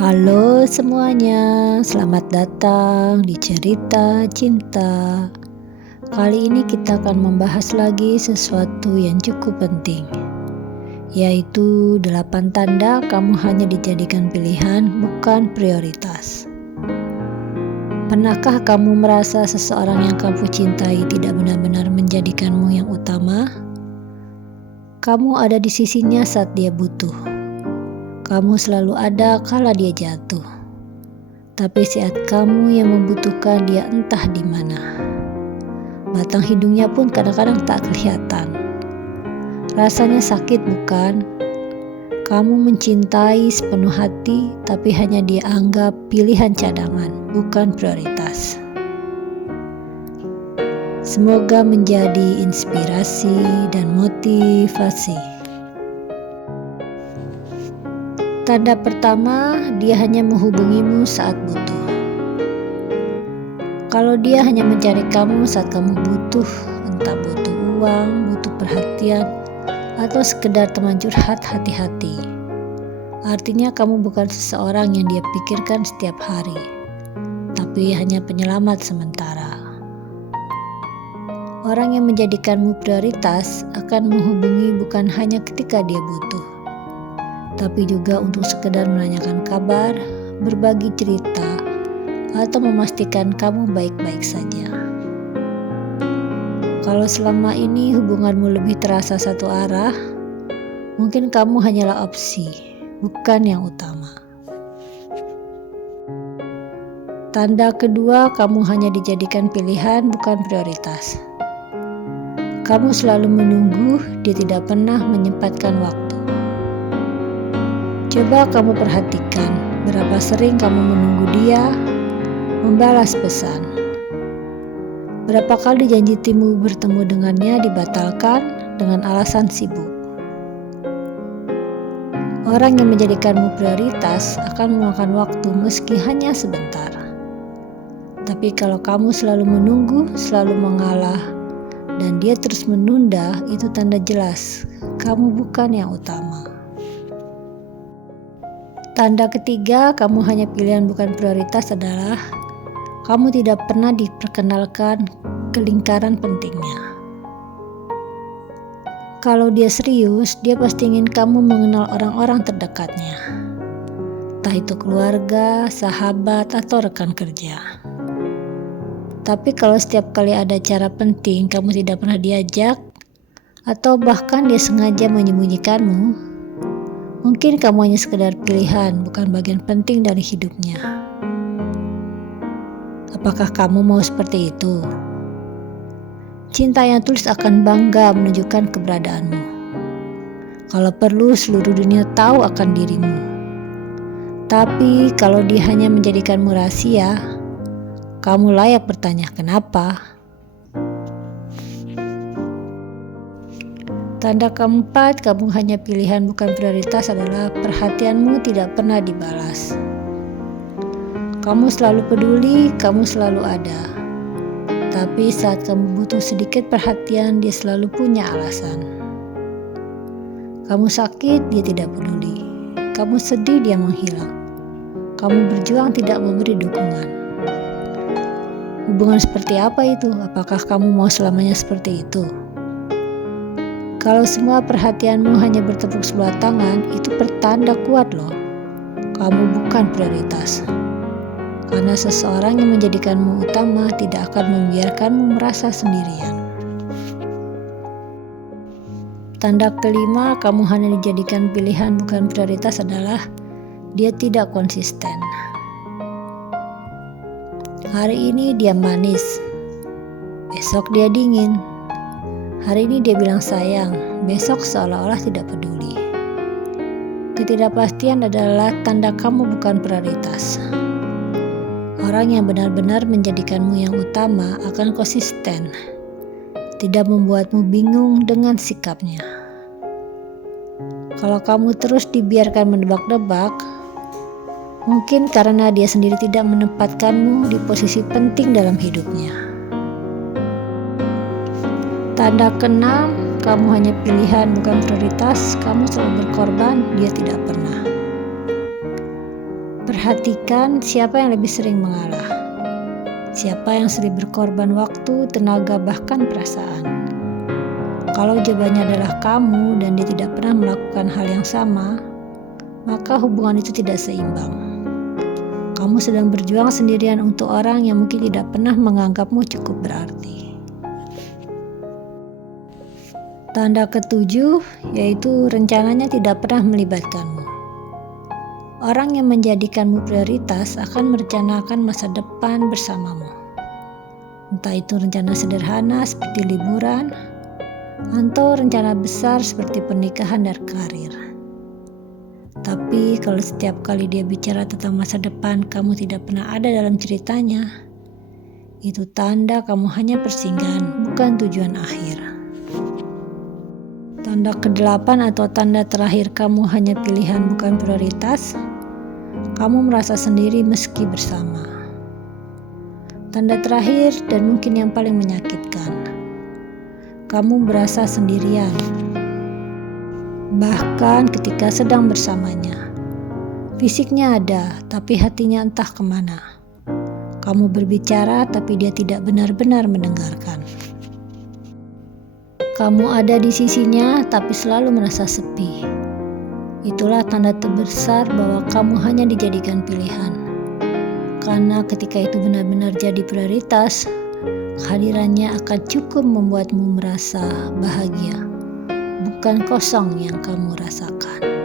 Halo semuanya, selamat datang di Cerita Cinta. Kali ini kita akan membahas lagi sesuatu yang cukup penting, yaitu 8 tanda kamu hanya dijadikan pilihan, bukan prioritas. Pernahkah kamu merasa seseorang yang kamu cintai tidak benar-benar menjadikanmu yang utama? Kamu ada di sisinya saat dia butuh. Kamu selalu ada kala dia jatuh. Tapi saat kamu yang membutuhkan, dia entah di mana. Batang hidungnya pun kadang-kadang tak kelihatan. Rasanya sakit bukan? Kamu mencintai sepenuh hati, tapi hanya dia anggap pilihan cadangan, bukan prioritas. Semoga menjadi inspirasi dan motivasi. Tanda pertama, dia hanya menghubungimu saat butuh. Kalau dia hanya mencari kamu saat kamu butuh, entah butuh uang, butuh perhatian, atau sekedar teman curhat, hati-hati. Artinya kamu bukan seseorang yang dia pikirkan setiap hari, tapi hanya penyelamat sementara. Orang yang menjadikanmu prioritas akan menghubungi bukan hanya ketika dia butuh, tapi juga untuk sekedar menanyakan kabar, berbagi cerita, atau memastikan kamu baik-baik saja. Kalau selama ini hubunganmu lebih terasa satu arah, mungkin kamu hanyalah opsi, bukan yang utama. Tanda kedua, kamu hanya dijadikan pilihan, bukan prioritas. Kamu selalu menunggu, dia tidak pernah menyempatkan waktu. Coba kamu perhatikan berapa sering kamu menunggu dia membalas pesan. Berapa kali janji timu bertemu dengannya dibatalkan dengan alasan sibuk. Orang yang menjadikanmu prioritas akan meluangkan waktu meski hanya sebentar. Tapi kalau kamu selalu menunggu, selalu mengalah, dan dia terus menunda, itu tanda jelas kamu bukan yang utama. Tanda ketiga, kamu hanya pilihan bukan prioritas adalah kamu tidak pernah diperkenalkan ke lingkaran pentingnya. Kalau dia serius, dia pasti ingin kamu mengenal orang-orang terdekatnya. Entah itu keluarga, sahabat, atau rekan kerja. Tapi kalau setiap kali ada acara penting, kamu tidak pernah diajak, atau bahkan dia sengaja menyembunyikanmu, mungkin kamu hanya sekedar pilihan, bukan bagian penting dari hidupnya. Apakah kamu mau seperti itu? Cinta yang tulus akan bangga menunjukkan keberadaanmu. Kalau perlu, seluruh dunia tahu akan dirimu. Tapi kalau dia hanya menjadikanmu rahasia, kamu layak bertanya kenapa. Tanda keempat, kamu hanya pilihan bukan prioritas adalah perhatianmu tidak pernah dibalas. Kamu selalu peduli, kamu selalu ada. Tapi saat kamu butuh sedikit perhatian, dia selalu punya alasan. Kamu sakit, dia tidak peduli. Kamu sedih, dia menghilang. Kamu berjuang, tidak memberi dukungan. Hubungan seperti apa itu? Apakah kamu mau selamanya seperti itu? Kalau semua perhatianmu hanya bertepuk sebelah tangan, itu pertanda kuat loh. Kamu bukan prioritas. Karena seseorang yang menjadikanmu utama tidak akan membiarkanmu merasa sendirian. Tanda kelima, kamu hanya dijadikan pilihan bukan prioritas adalah dia tidak konsisten. Hari ini dia manis, besok dia dingin. Hari ini dia bilang sayang, besok seolah-olah tidak peduli. Ketidakpastian adalah tanda kamu bukan prioritas. Orang yang benar-benar menjadikanmu yang utama akan konsisten, tidak membuatmu bingung dengan sikapnya. Kalau kamu terus dibiarkan menebak-nebak, mungkin karena dia sendiri tidak menempatkanmu di posisi penting dalam hidupnya. Tanda keenam, kamu hanya pilihan bukan prioritas, kamu selalu berkorban, dia tidak pernah. Perhatikan siapa yang lebih sering mengalah, siapa yang sering berkorban waktu, tenaga, bahkan perasaan. Kalau jawabannya adalah kamu dan dia tidak pernah melakukan hal yang sama, maka hubungan itu tidak seimbang. Kamu sedang berjuang sendirian untuk orang yang mungkin tidak pernah menganggapmu cukup berarti. Tanda ketujuh yaitu rencananya tidak pernah melibatkanmu. Orang yang menjadikanmu prioritas akan merencanakan masa depan bersamamu. Entah itu rencana sederhana seperti liburan, atau rencana besar seperti pernikahan dan karir. Tapi kalau setiap kali dia bicara tentang masa depan kamu tidak pernah ada dalam ceritanya, itu tanda kamu hanya persinggahan, bukan tujuan akhir. Tanda ke-8 atau tanda terakhir kamu hanya pilihan bukan prioritas, kamu merasa sendiri meski bersama. Tanda terakhir dan mungkin yang paling menyakitkan, kamu berasa sendirian. Bahkan ketika sedang bersamanya, fisiknya ada tapi hatinya entah kemana. Kamu berbicara tapi dia tidak benar-benar mendengarkan. Kamu ada di sisinya tapi selalu merasa sepi. Itulah tanda terbesar bahwa kamu hanya dijadikan pilihan. Karena ketika itu benar-benar jadi prioritas, kehadirannya akan cukup membuatmu merasa bahagia, bukan kosong yang kamu rasakan.